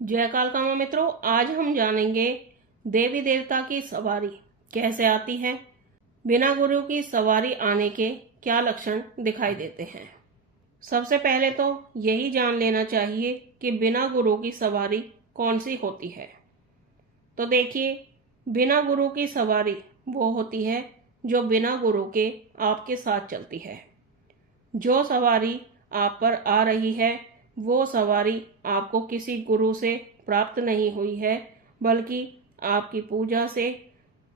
जय कालकामा मित्रों, आज हम जानेंगे देवी देवता की सवारी कैसे आती है। बिना गुरु की सवारी आने के क्या लक्षण दिखाई देते हैं। सबसे पहले तो यही जान लेना चाहिए कि बिना गुरु की सवारी कौन सी होती है। तो देखिए, बिना गुरु की सवारी वो होती है जो बिना गुरु के आपके साथ चलती है। जो सवारी आप पर आ रही है वो सवारी आपको किसी गुरु से प्राप्त नहीं हुई है, बल्कि आपकी पूजा से,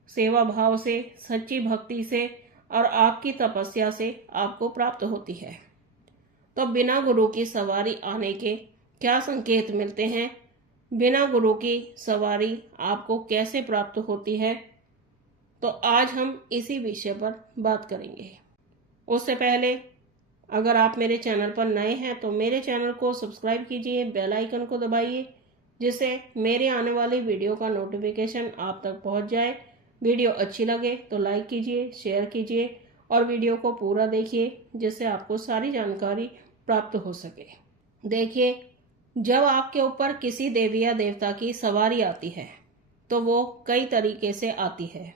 सेवा भाव से, सच्ची भक्ति से और आपकी तपस्या से आपको प्राप्त होती है। तो बिना गुरु की सवारी आने के क्या संकेत मिलते हैं, बिना गुरु की सवारी आपको कैसे प्राप्त होती है, तो आज हम इसी विषय पर बात करेंगे। उससे पहले अगर आप मेरे चैनल पर नए हैं तो मेरे चैनल को सब्सक्राइब कीजिए, बेल आइकन को दबाइए, जिससे मेरे आने वाली वीडियो का नोटिफिकेशन आप तक पहुंच जाए। वीडियो अच्छी लगे तो लाइक कीजिए, शेयर कीजिए और वीडियो को पूरा देखिए, जिससे आपको सारी जानकारी प्राप्त हो सके। देखिए, जब आपके ऊपर किसी देवी या देवता की सवारी आती है तो वो कई तरीके से आती है।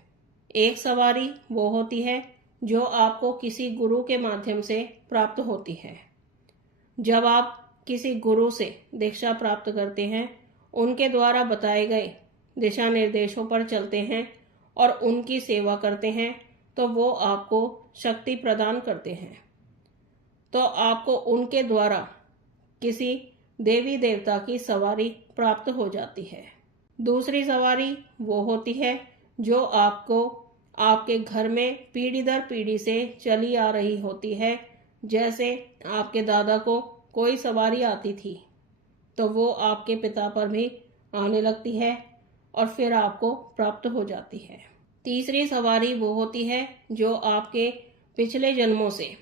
एक सवारी वो होती है जो आपको किसी गुरु के माध्यम से प्राप्त होती है। जब आप किसी गुरु से दीक्षा प्राप्त करते हैं, उनके द्वारा बताए गए दिशा निर्देशों पर चलते हैं और उनकी सेवा करते हैं, तो वो आपको शक्ति प्रदान करते हैं। तो आपको उनके द्वारा किसी देवी देवता की सवारी प्राप्त हो जाती है। दूसरी सवारी वो होती है जो आपको आपके घर में पीढ़ी दर पीढ़ी से चली आ रही होती है। जैसे आपके दादा को कोई सवारी आती थी तो वो आपके पिता पर भी आने लगती है और फिर आपको प्राप्त हो जाती है। तीसरी सवारी वो होती है जो आपके पिछले जन्मों से,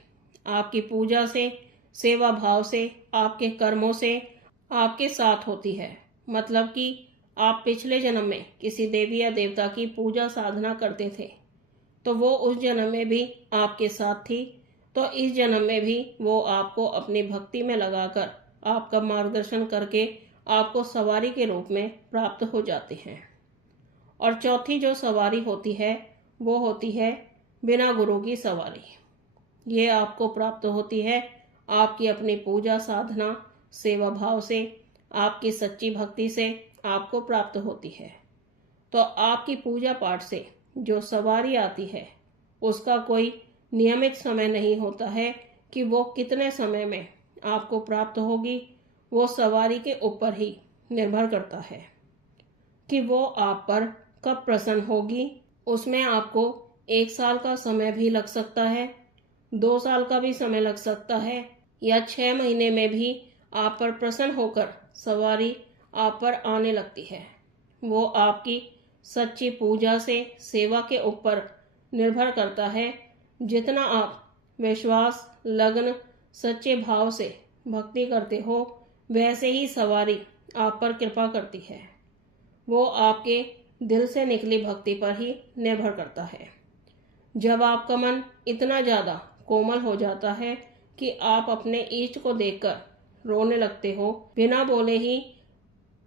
आपकी पूजा से, सेवा भाव से, आपके कर्मों से आपके साथ होती है। मतलब कि आप पिछले जन्म में किसी देवी या देवता की पूजा साधना करते थे तो वो उस जन्म में भी आपके साथ थी, तो इस जन्म में भी वो आपको अपनी भक्ति में लगाकर आपका मार्गदर्शन करके आपको सवारी के रूप में प्राप्त हो जाते हैं। और चौथी जो सवारी होती है वो होती है बिना गुरु की सवारी। ये आपको प्राप्त होती है आपकी अपनी पूजा साधना, सेवा भाव से, आपकी सच्ची भक्ति से आपको प्राप्त होती है। तो आपकी पूजा पाठ से जो सवारी आती है उसका कोई नियमित समय नहीं होता है कि वो कितने समय में आपको प्राप्त होगी। वो सवारी के ऊपर ही निर्भर करता है कि वो आप पर कब प्रसन्न होगी। उसमें आपको 1 साल का समय भी लग सकता है, 2 साल का भी समय लग सकता है, या 6 महीने में भी आप पर प्रसन्न होकर सवारी आप पर आने लगती है। वो आपकी सच्ची पूजा से, सेवा के ऊपर निर्भर करता है। जितना आप विश्वास, लगन, सच्चे भाव से भक्ति करते हो, वैसे ही सवारी आप पर कृपा करती है। वो आपके दिल से निकली भक्ति पर ही निर्भर करता है। जब आपका मन इतना ज़्यादा कोमल हो जाता है कि आप अपने इष्ट को देखकर रोने लगते हो, बिना बोले ही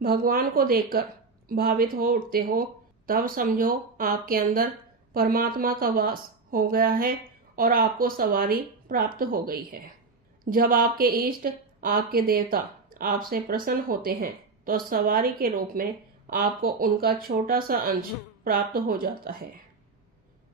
भगवान को देखकर भावित हो उठते हो, तब समझो आपके अंदर परमात्मा का वास हो गया है और आपको सवारी प्राप्त हो गई है। जब आपके इष्ट, आपके देवता आपसे प्रसन्न होते हैं तो सवारी के रूप में आपको उनका छोटा सा अंश प्राप्त हो जाता है।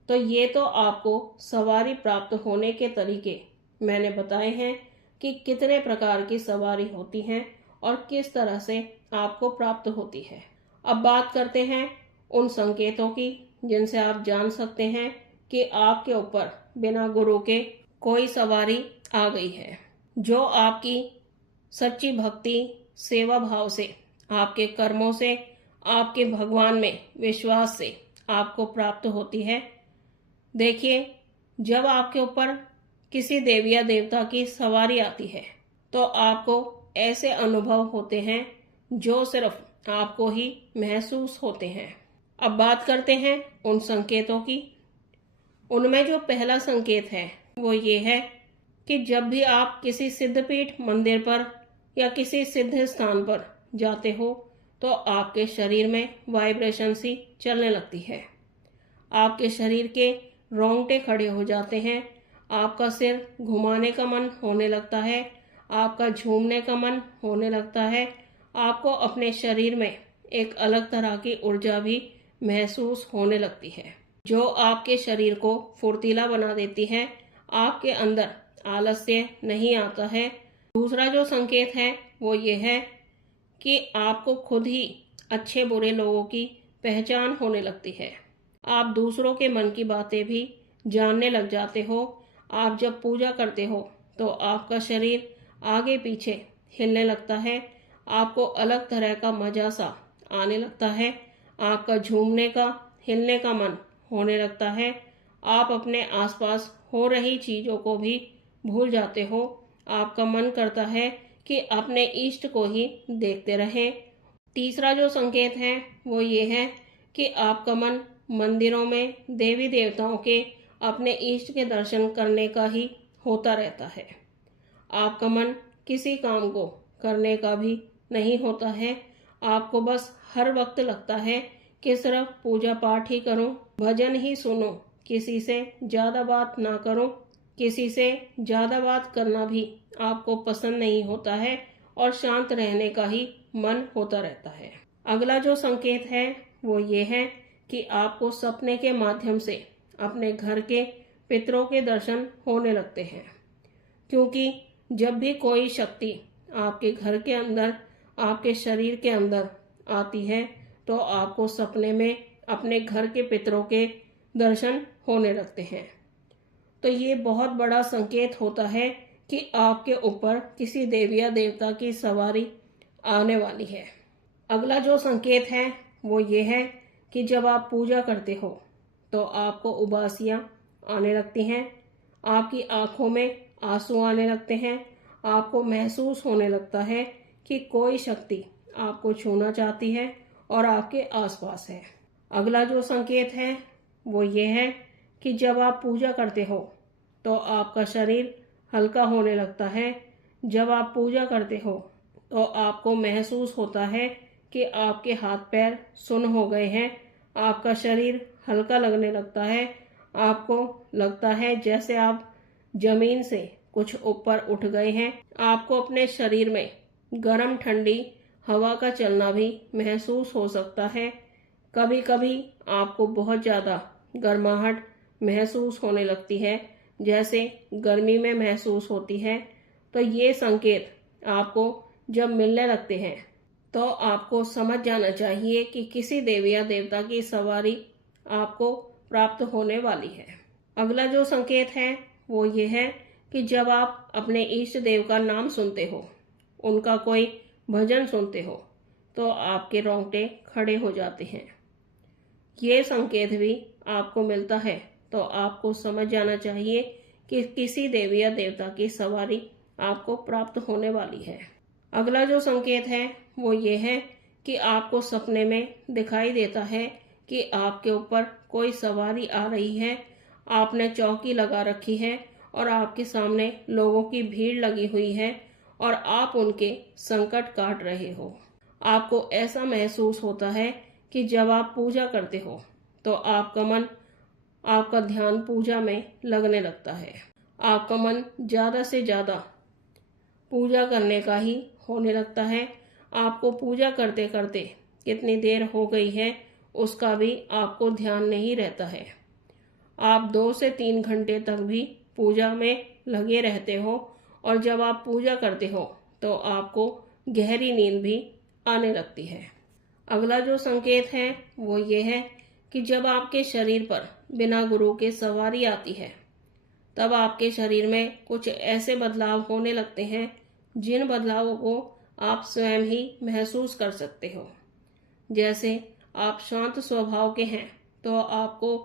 तो ये तो आपको सवारी प्राप्त होने के तरीके मैंने बताए हैं कि कितने प्रकार की सवारी होती हैं और किस तरह से आपको प्राप्त होती है। अब बात करते हैं उन संकेतों की जिनसे आप जान सकते हैं कि आपके ऊपर बिना गुरु के कोई सवारी आ गई है। जो आपकी सच्ची भक्ति, सेवा भाव से, आपके कर्मों से, आपके भगवान में विश्वास से आपको प्राप्त होती है। देखिए, जब आपके ऊपर किसी देवी या देवता की सवारी आती है तो आपको ऐसे अनुभव होते हैं जो सिर्फ आपको ही महसूस होते हैं। अब बात करते हैं उन संकेतों की। उनमें जो पहला संकेत है वो ये है कि जब भी आप किसी सिद्धपीठ मंदिर पर या किसी सिद्ध स्थान पर जाते हो तो आपके शरीर में वाइब्रेशन सी चलने लगती है। आपके शरीर के रोंगटे खड़े हो जाते हैं, आपका सिर घुमाने का मन होने लगता है, आपका झूमने का मन होने लगता है, आपको अपने शरीर में एक अलग तरह की ऊर्जा भी महसूस होने लगती है, जो आपके शरीर को फुर्तीला बना देती है। आपके अंदर आलस्य नहीं आता है। दूसरा जो संकेत है वो ये है कि आपको खुद ही अच्छे बुरे लोगों की पहचान होने लगती है। आप दूसरों के मन की बातें भी जानने लग जाते हो। आप जब पूजा करते हो तो आपका शरीर आगे पीछे हिलने लगता है, आपको अलग तरह का मजा सा आने लगता है, आपका झूमने का हिलने का मन होने लगता है, आप अपने आसपास हो रही चीज़ों को भी भूल जाते हो। आपका मन करता है कि अपने इष्ट को ही देखते रहें। तीसरा जो संकेत है वो ये है कि आपका मन मंदिरों में देवी देवताओं के अपने इष्ट के दर्शन करने का ही होता रहता है। आपका मन किसी काम को करने का भी नहीं होता है। आपको बस हर वक्त लगता है कि सिर्फ पूजा पाठ ही करूं, भजन ही सुनो, किसी से ज़्यादा बात ना करूं। किसी से ज़्यादा बात करना भी आपको पसंद नहीं होता है और शांत रहने का ही मन होता रहता है। अगला जो संकेत है वो ये है कि आपको सपने के माध्यम से अपने घर के पितरों के दर्शन होने लगते हैं, क्योंकि जब भी कोई शक्ति आपके घर के अंदर, आपके शरीर के अंदर आती है तो आपको सपने में अपने घर के पितरों के दर्शन होने लगते हैं। तो ये बहुत बड़ा संकेत होता है कि आपके ऊपर किसी देवी या देवता की सवारी आने वाली है। अगला जो संकेत है वो ये है कि जब आप पूजा करते हो तो आपको उबासियां आने लगती हैं, आपकी आंखों में आंसू आने लगते हैं, आपको महसूस होने लगता है कि कोई शक्ति आपको छूना चाहती है और आपके आसपास है। अगला जो संकेत है वो ये है कि जब आप पूजा करते हो तो आपका शरीर हल्का होने लगता है। जब आप पूजा करते हो तो आपको महसूस होता है कि आपके हाथ पैर सुन्न हो गए हैं, आपका शरीर हल्का लगने लगता है, आपको लगता है जैसे आप जमीन से कुछ ऊपर उठ गए हैं। आपको अपने शरीर में गर्म ठंडी हवा का चलना भी महसूस हो सकता है। कभी कभी आपको बहुत ज़्यादा गर्माहट महसूस होने लगती है, जैसे गर्मी में महसूस होती है। तो ये संकेत आपको जब मिलने लगते हैं तो आपको समझ जाना चाहिए कि किसी देवी या देवता की सवारी आपको प्राप्त होने वाली है। अगला जो संकेत है वो ये है कि जब आप अपने इष्ट देव का नाम सुनते हो, उनका कोई भजन सुनते हो, तो आपके रोंगटे खड़े हो जाते हैं। ये संकेत भी आपको मिलता है तो आपको समझ जाना चाहिए कि किसी देवी या देवता की सवारी आपको प्राप्त होने वाली है। अगला जो संकेत है वो ये है कि आपको सपने में दिखाई देता है कि आपके ऊपर कोई सवारी आ रही है, आपने चौकी लगा रखी है और आपके सामने लोगों की भीड़ लगी हुई है और आप उनके संकट काट रहे हो। आपको ऐसा महसूस होता है कि जब आप पूजा करते हो तो आपका ध्यान पूजा में लगने लगता है। आपका मन ज़्यादा से ज़्यादा पूजा करने का ही होने लगता है। आपको पूजा करते करते कितनी देर हो गई है उसका भी आपको ध्यान नहीं रहता है। आप 2 से 3 घंटे तक भी पूजा में लगे रहते हो और जब आप पूजा करते हो तो आपको गहरी नींद भी आने लगती है। अगला जो संकेत है वो ये है कि जब आपके शरीर पर बिना गुरु के सवारी आती है तब आपके शरीर में कुछ ऐसे बदलाव होने लगते हैं जिन बदलावों को आप स्वयं ही महसूस कर सकते हो। जैसे आप शांत स्वभाव के हैं तो आपको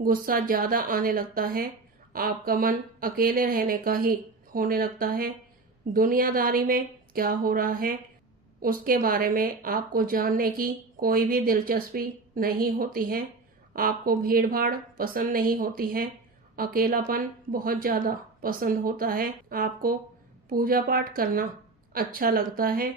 गुस्सा ज़्यादा आने लगता है, आपका मन अकेले रहने का ही होने लगता है, दुनियादारी में क्या हो रहा है उसके बारे में आपको जानने की कोई भी दिलचस्पी नहीं होती है, आपको भीड़ भाड़ पसंद नहीं होती है, अकेलापन बहुत ज़्यादा पसंद होता है, आपको पूजा पाठ करना अच्छा लगता है।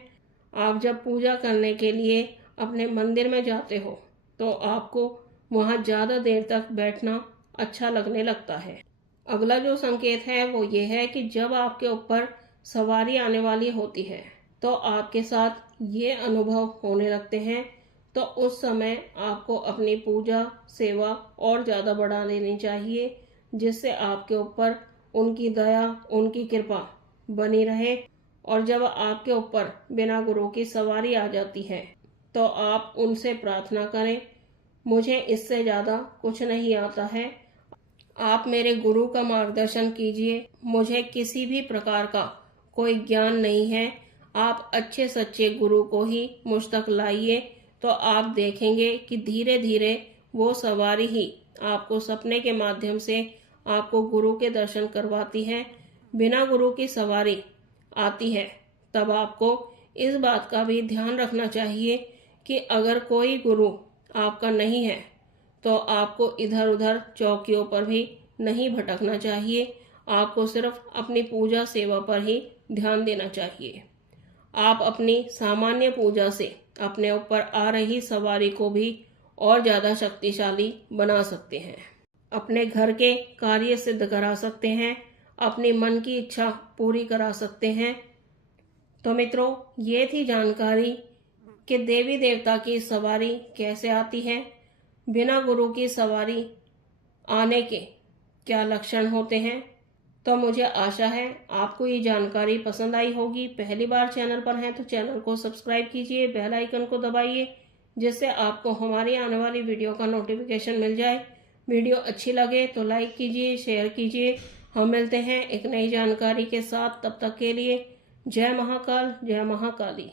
आप जब पूजा करने के लिए अपने मंदिर में जाते हो तो आपको वहां ज्यादा देर तक बैठना अच्छा लगने लगता है। अगला जो संकेत है वो ये है कि जब आपके ऊपर सवारी आने वाली होती है तो आपके साथ ये अनुभव होने लगते हैं, तो उस समय आपको अपनी पूजा सेवा और ज्यादा बढ़ा देनी चाहिए, जिससे आपके ऊपर उनकी दया उनकी कृपा बनी रहे। और जब आपके ऊपर बिना गुरु की सवारी आ जाती है तो आप उनसे प्रार्थना करें, मुझे इससे ज्यादा कुछ नहीं आता है, आप मेरे गुरु का मार्गदर्शन कीजिए, मुझे किसी भी प्रकार का कोई ज्ञान नहीं है, आप अच्छे सच्चे गुरु को ही मुझ तक लाइए। तो आप देखेंगे कि धीरे धीरे वो सवारी ही आपको सपने के माध्यम से आपको गुरु के दर्शन करवाती है। बिना गुरु की सवारी आती है तब आपको इस बात का भी ध्यान रखना चाहिए कि अगर कोई गुरु आपका नहीं है तो आपको इधर उधर चौकियों पर भी नहीं भटकना चाहिए, आपको सिर्फ अपनी पूजा सेवा पर ही ध्यान देना चाहिए। आप अपनी सामान्य पूजा से अपने ऊपर आ रही सवारी को भी और ज्यादा शक्तिशाली बना सकते हैं, अपने घर के कार्य सिद्ध करा सकते हैं, अपनी मन की इच्छा पूरी करा सकते हैं। तो मित्रों, ये थी जानकारी कि देवी देवता की सवारी कैसे आती है, बिना गुरु की सवारी आने के क्या लक्षण होते हैं। तो मुझे आशा है आपको ये जानकारी पसंद आई होगी। पहली बार चैनल पर हैं तो चैनल को सब्सक्राइब कीजिए, बेल आइकन को दबाइए, जिससे आपको हमारी आने वाली वीडियो का नोटिफिकेशन मिल जाए। वीडियो अच्छी लगे तो लाइक कीजिए, शेयर कीजिए। हम मिलते हैं एक नई जानकारी के साथ, तब तक के लिए जय महाकाल, जय महाकाली।